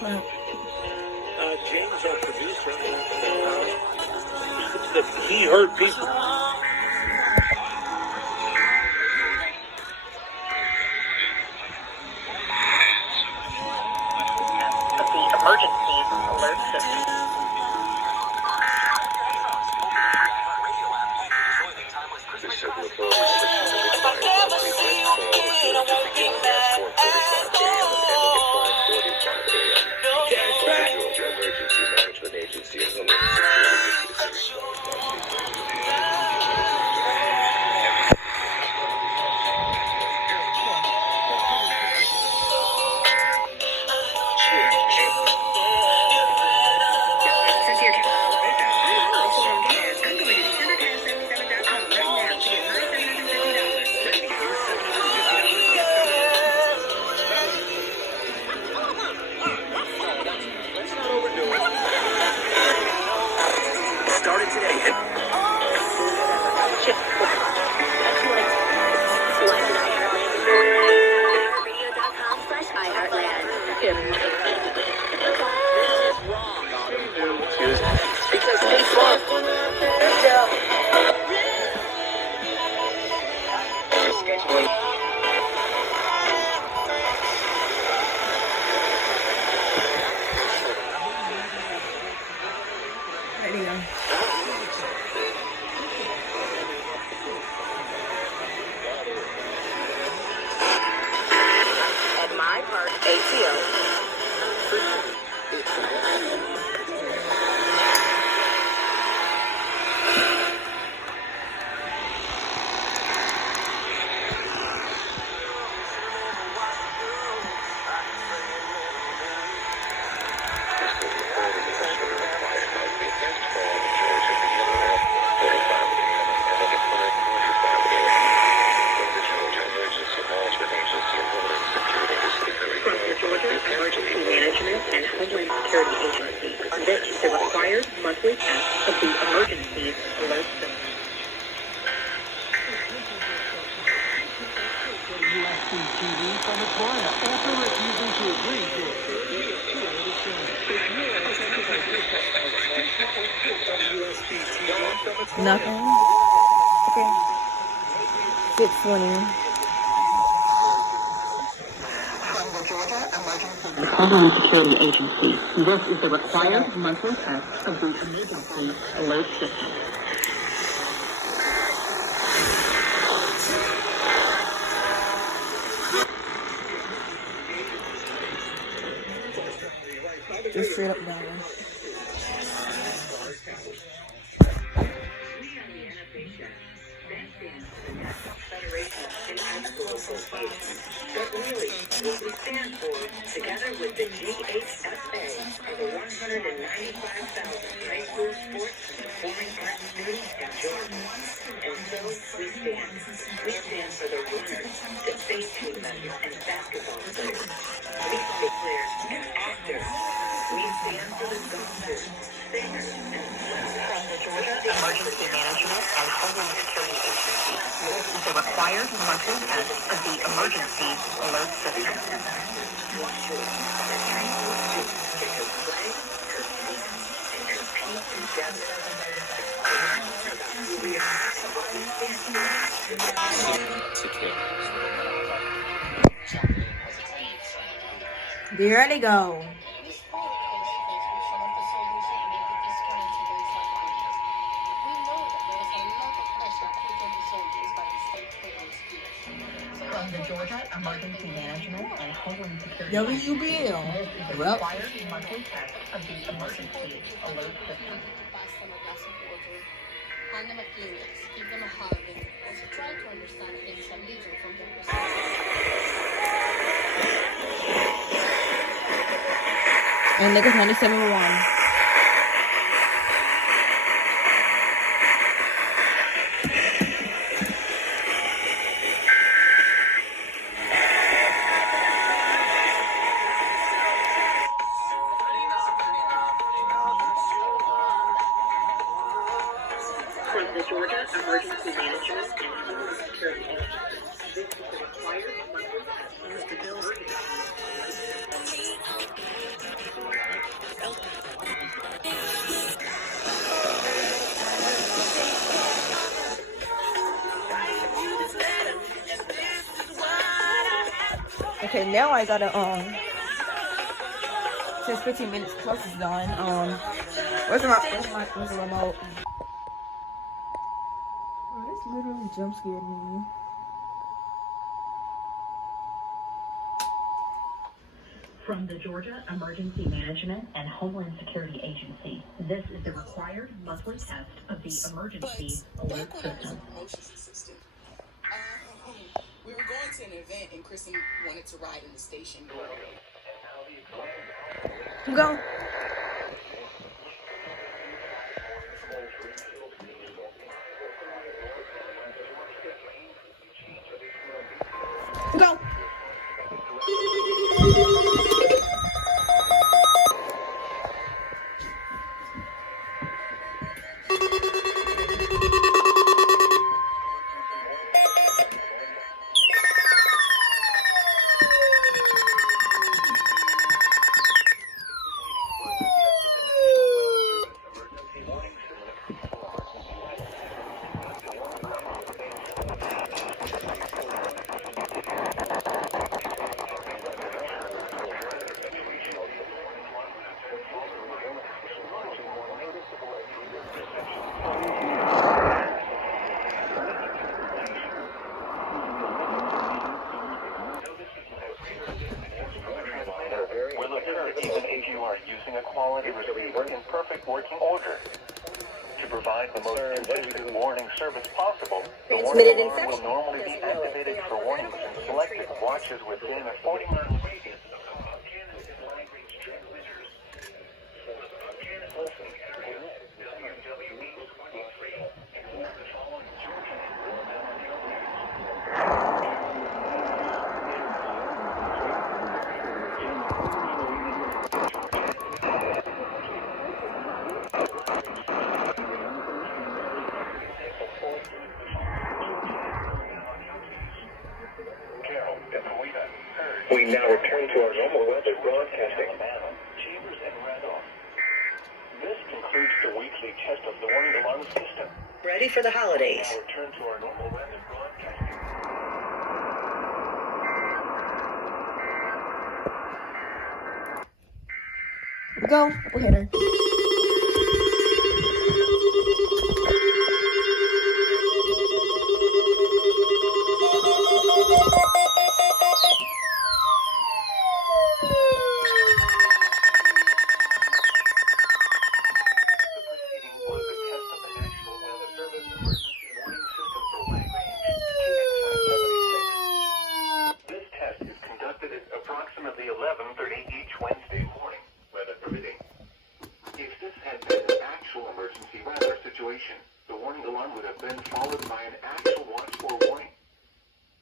crap. James, our producer, he heard people. The emergency alert system. If I never see you again, I won't be mad at all. Emergency Management Agency and Homeland Started today. Because they fought. There you go. At my park, ATO. From the Georgia Emergency Management and Homeland Security Agency, this is the required monthly test of the Emergency Alert System. Nothing. Okay. 620. Homeland Security Agency. This is the required monthly test of the Emergency Alert System. Just straight up down. But really, what we stand for, together with the GHSA, are the 195,000 high school sports and performing arts students in Georgia. And so we stand. We stand for the runners, debate team members, and basketball players, music players, and actors. We stand for the doctors, singers, and from the Georgia Emergency Management and Homeland Security Agency. This is the required monthly test of the Emergency Alert System. There they go. From the Georgia Emergency Management and Homeland Security WBL. Well, required monthly test of the Emergency Alert System. Hand them a Kleenex, give them a hug, and also try to understand things a little from their perspective. and niggas 97-1. From the Georgia Emergency Management and Homeland Security Agency, this is the required monthly test. Mr. Bill's Okay, now I gotta since 15 minutes plus is done. Where's the remote? Oh, this literally jump scared me. From the Georgia Emergency Management and Homeland Security Agency, this is the required monthly test of the emergency alert system. Promotions assistant. We were going to an event and Kristen wanted to ride in the station. Go. Go. Will occur even if you are using a quality receiver in perfect working order. To provide the most consistent warning service possible, the warning alarm will normally be activated for warnings in selected watches within a 40-mile radius of the Afghanistan long-range transmitters. WW23 and all the following Georgia and Alabama counties. We now return to our normal weather broadcasting. Chambers and Randolph. This concludes the weekly test of the warning alarm system. Ready for the holidays. Now return to our normal weather broadcasting. Go. We'll hit her. This test is conducted at approximately 11:30 each Wednesday morning, weather permitting. If this had been an actual emergency weather situation, the warning alarm would have been followed by an actual watch for warning.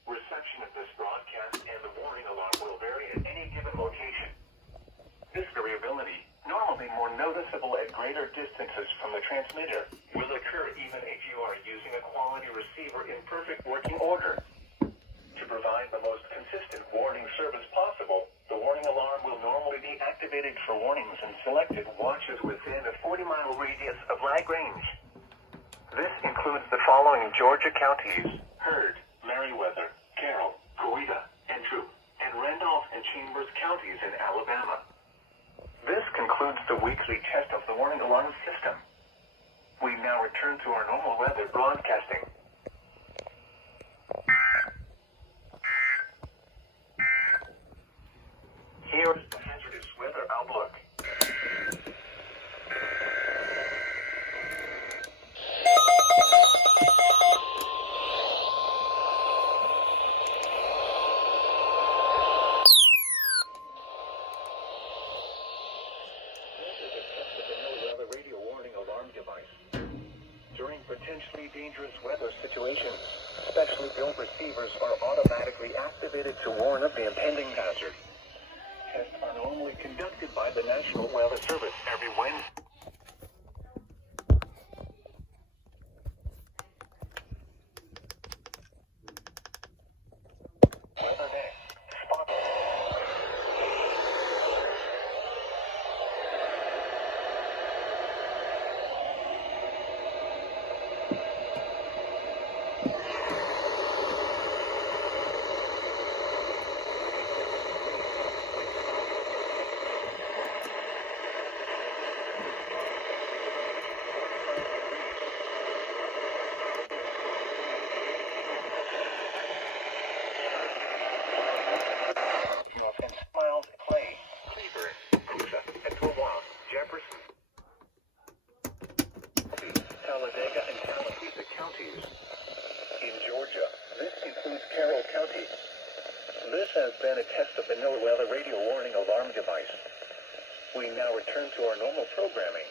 Reception of this broadcast and the warning alarm will vary at any given location. This variability, normally more noticeable at greater distances from the transmitter, will occur even if you are using a quality receiver in perfect working order. To provide the most consistent warning service possible, the warning alarm will normally be activated for warnings in selected watches within a 40-mile radius of lag range. This includes the following Georgia counties: Heard, Meriwether, Carroll, Coweta, and Troup, and Randolph and Chambers counties in Alabama. This concludes the weekly test of the warning alarm system. We now return to our normal weather broadcasting. Here is the hazardous weather outlook. Radio warning alarm device. During potentially dangerous weather situations, specially built receivers are automatically activated to warn of the impending hazard. Tests are normally conducted by the National Weather Service every Wednesday. Weather day. Spot. has been a test of the NWR radio warning alarm device. We now return to our normal programming.